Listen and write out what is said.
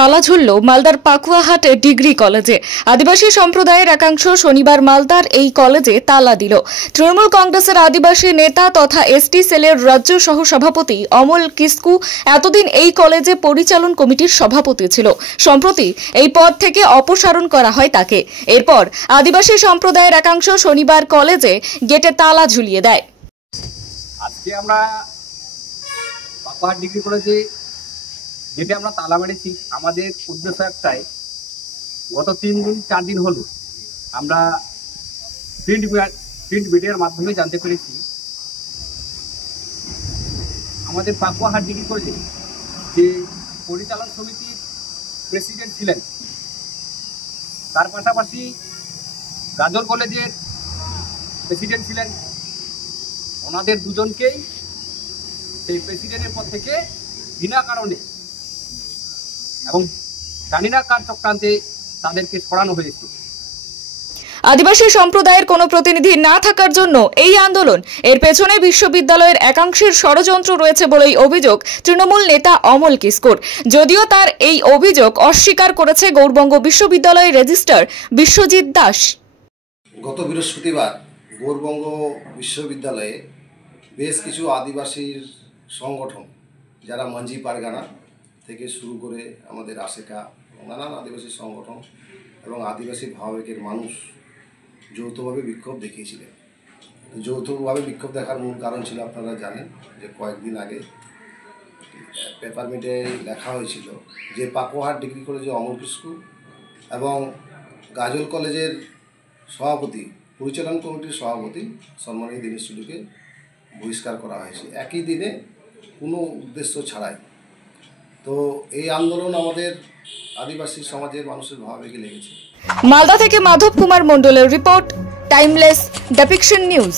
তালা ঝুলল মালদার পাকুয়াহাট ডিগ্রি কলেজে। আদিবাসী সম্প্রদায়ের একাংশ শনিবার মালদার এই কলেজে তালা দিল। তৃণমূল কংগ্রেসের আদিবাসী নেতা তথা এসটি সেলের রাজ্য সহ সভাপতি অমল কিস্কু এতদিন এই কলেজে পরিচালন কমিটির সভাপতি ছিল। সম্প্রতি এই পদ থেকে অপসারণ করা হয় তাকে। এরপর আদিবাসী সম্প্রদায়ের একাংশ শনিবার কলেজে গেটে তালা ঝুলিয়ে দেয়। আজকে আমরা পাকুয়াহাট ডিগ্রি কলেজে যেটা আমরা তালা মেরেছি, আমাদের উদ্দেশ্য একটাই, গত 3-4 দিন হলো আমরা প্রিন্ট মিডিয়ার মাধ্যমে জানতে পেরেছি আমাদের পাকুয়াহাট ডিগ্রি কলেজে যে পরিচালন সমিতির প্রেসিডেন্ট ছিলেন, তার পাশাপাশি গাজল কলেজের প্রেসিডেন্ট ছিলেন, ওনাদের দুজনকেই সেই প্রেসিডেন্টের পদ থেকে বিনা কারণে এবং জানি না কার চক্রান্তে তাদেরকে সরানো হয়েছে। আদিবাসী সম্প্রদায়ের কোনো প্রতিনিধি না থাকার জন্য এই আন্দোলন, এর পেছনে বিশ্ববিদ্যালয়ের একাংশের ষড়যন্ত্র রয়েছে বলেই অভিযোগ তৃণমূল নেতা অমল কিস্কুর। যদিও তার এই অভিযোগ অস্বীকার করেছে গৌড়বঙ্গ বিশ্ববিদ্যালয়ের রেজিস্ট্রার বিশ্বজিৎ দাস। গত বৃহস্পতিবার গৌড়বঙ্গ বিশ্ববিদ্যালয়ে বেশ কিছু আদিবাসীর সংগঠন, যারা মাঞ্জি পারগানা থেকে শুরু করে আমাদের আশেকা নানান আদিবাসী সংগঠন এবং আদিবাসী ভাবাবেগের মানুষ যৌথভাবে বিক্ষোভ দেখিয়েছিলেন। যৌথভাবে বিক্ষোভ দেখার মূল কারণ ছিল, আপনারা জানেন যে কয়েকদিন আগে পেপার মিডিয়ায় লেখা হয়েছিল যে পাকুয়াহাট ডিগ্রি কলেজে অমল কিস্কু এবং গাজল কলেজের সভাপতি, পরিচালন কমিটির সভাপতি সম্মানীয় দীনেশ টুডুকে বহিষ্কার করা হয়েছে একই দিনে কোনো উদ্দেশ্য ছাড়াই। তো এই আন্দোলন আমাদের আদিবাসী সমাজের মানুষের ভাবাবেগে লেগেছে। মালদা থেকে মাধব কুমার মণ্ডলের রিপোর্ট, টাইমলেস ডেপিকশন নিউজ।